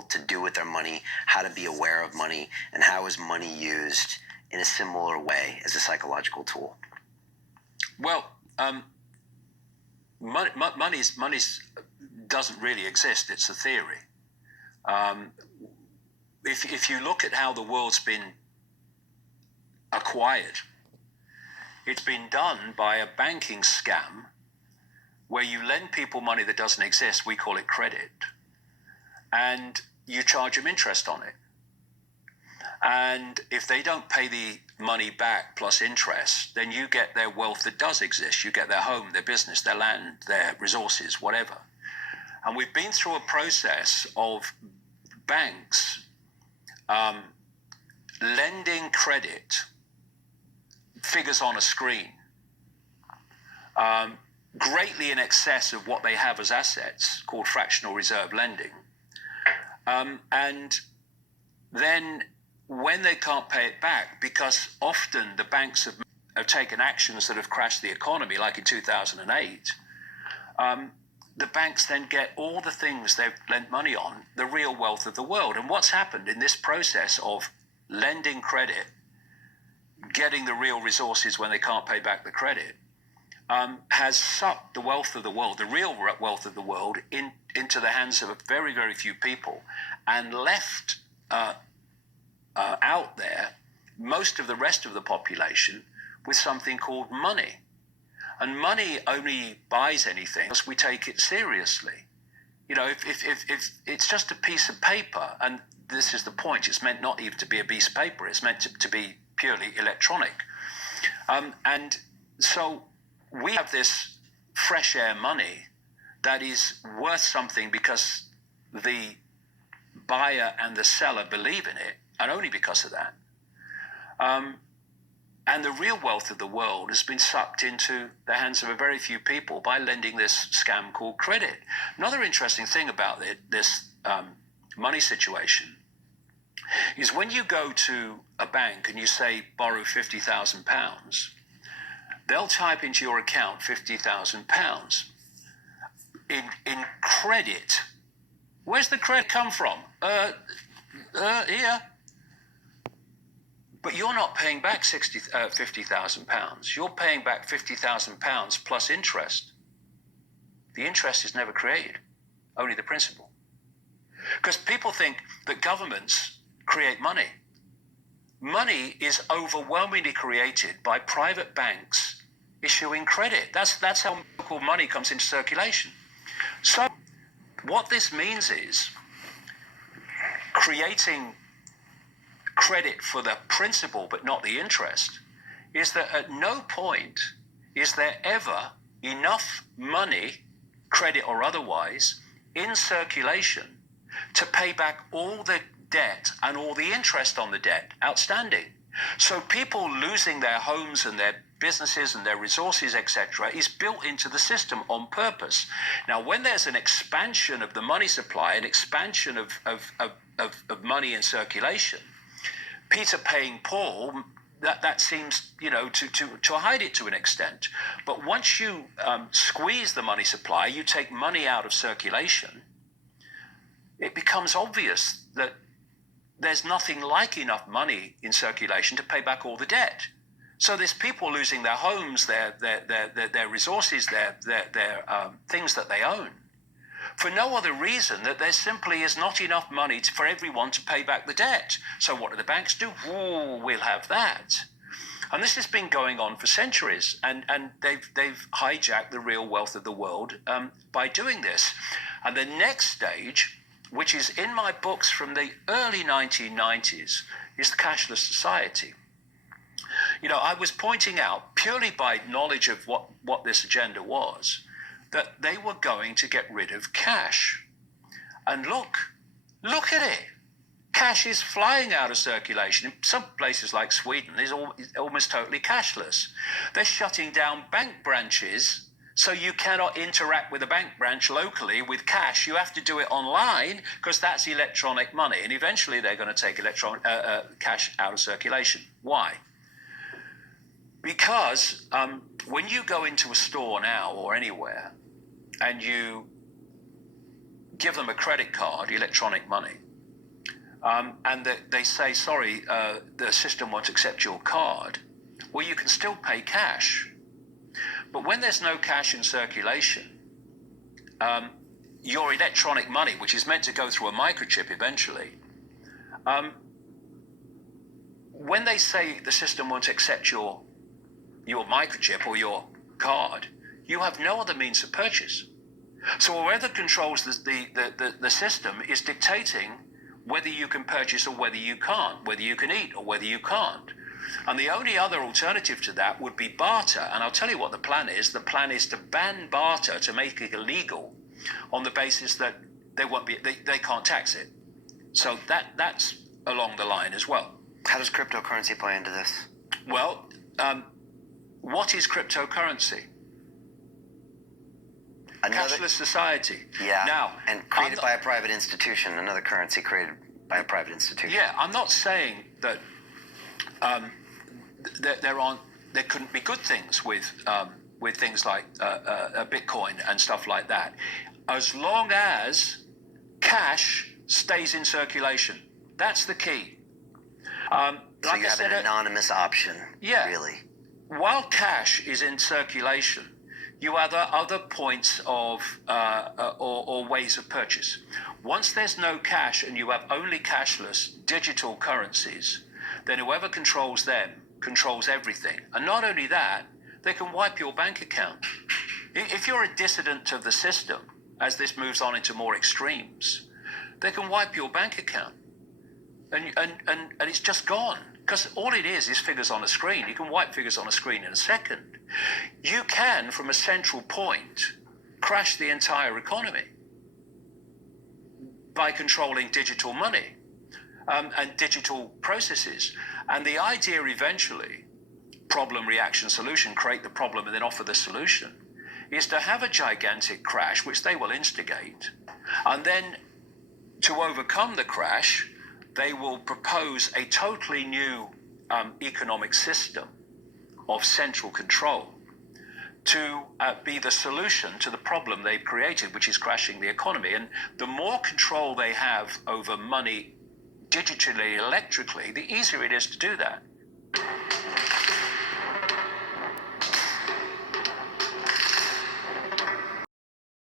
to do with their money, how to be aware of money, and how is money used in a similar way as a psychological tool? Well, money doesn't really exist. It's a theory. If you look at how the world's been acquired, it's been done by a banking scam where you lend people money that doesn't exist. We call it credit. And you charge them interest on it. And if they don't pay the money back plus interest, then you get their wealth that does exist. You get their home, their business, their land, their resources, whatever. And we've been through a process of banks lending credit, figures on a screen, greatly in excess of what they have as assets, called fractional reserve lending. And then when they can't pay it back, because often the banks have taken actions that have crashed the economy, like in 2008, the banks then get all the things they've lent money on, the real wealth of the world. And what's happened in this process of lending credit, getting the real resources when they can't pay back the credit, has sucked the wealth of the world, the real wealth of the world, into the hands of a very, very few people, and left out there most of the rest of the population with something called money. And money only buys anything unless we take it seriously. You know, if it's just a piece of paper, and this is the point, it's meant not even to be a piece of paper, it's meant to be purely electronic. And so we have this fresh air money that is worth something because the buyer and the seller believe in it, and only because of that. And the real wealth of the world has been sucked into the hands of a very few people by lending this scam called credit. Another interesting thing about this money situation is when you go to a bank and you say, borrow £50,000, they'll type into your account £50,000. In credit, where's the credit come from? Here. But you're not paying back £50,000. You're paying back £50,000 plus interest. The interest is never created, only the principal. Because people think that governments create money. Money is overwhelmingly created by private banks issuing credit. That's how local money comes into circulation. So what this means is creating credit for the principal but not the interest, is that at no point is there ever enough money, credit or otherwise, in circulation to pay back all the debt and all the interest on the debt outstanding. So people losing their homes and their businesses and their resources, etc., is built into the system on purpose. Now, when there's an expansion of the money supply, an expansion of money in circulation, Peter paying Paul, that seems, to hide it to an extent. But once you squeeze the money supply, you take money out of circulation, it becomes obvious that there's nothing like enough money in circulation to pay back all the debt. So there's people losing their homes, their resources, their things that they own, for no other reason that there simply is not enough money for everyone to pay back the debt. So what do the banks do? We'll have that. And this has been going on for centuries, and they've hijacked the real wealth of the world by doing this. And the next stage, which is in my books from the early 1990s, is the cashless society. I was pointing out, purely by knowledge of what this agenda was, that they were going to get rid of cash. And look at it. Cash is flying out of circulation. In some places like Sweden, it's almost totally cashless. They're shutting down bank branches, so you cannot interact with a bank branch locally with cash. You have to do it online because that's electronic money. And eventually they're going to take cash out of circulation. Why? Because when you go into a store now or anywhere and you give them a credit card, electronic money, and they say, sorry, the system won't accept your card, well, you can still pay cash. But when there's no cash in circulation, your electronic money, which is meant to go through a microchip eventually, when they say the system won't accept your microchip or your card, you have no other means of purchase. So whoever controls the system is dictating whether you can purchase or whether you can't, whether you can eat or whether you can't. And the only other alternative to that would be barter. And I'll tell you what the plan is. The plan is to ban barter, to make it illegal on the basis that they can't tax it. So that's along the line as well. How does cryptocurrency play into this? Well, what is cryptocurrency? Cashless society. Yeah. Now, and created by a private institution, another currency created by a private institution. Yeah, I'm not saying that there couldn't be good things with things like Bitcoin and stuff like that, as long as cash stays in circulation. That's the key. So you have an anonymous option. Yeah. Really. While cash is in circulation, you have other points of or ways of purchase. Once there's no cash and you have only cashless digital currencies, then whoever controls them controls everything. And not only that, they can wipe your bank account. If you're a dissident of the system, as this moves on into more extremes, they can wipe your bank account. And it's just gone. Because all it is figures on a screen. You can wipe figures on a screen in a second. You can, from a central point, crash the entire economy by controlling digital money and digital processes. And the idea eventually, problem, reaction, solution, create the problem and then offer the solution, is to have a gigantic crash, which they will instigate. And then to overcome the crash, they will propose a totally new economic system of central control to be the solution to the problem they've created, which is crashing the economy. And the more control they have over money digitally, electrically, the easier it is to do that.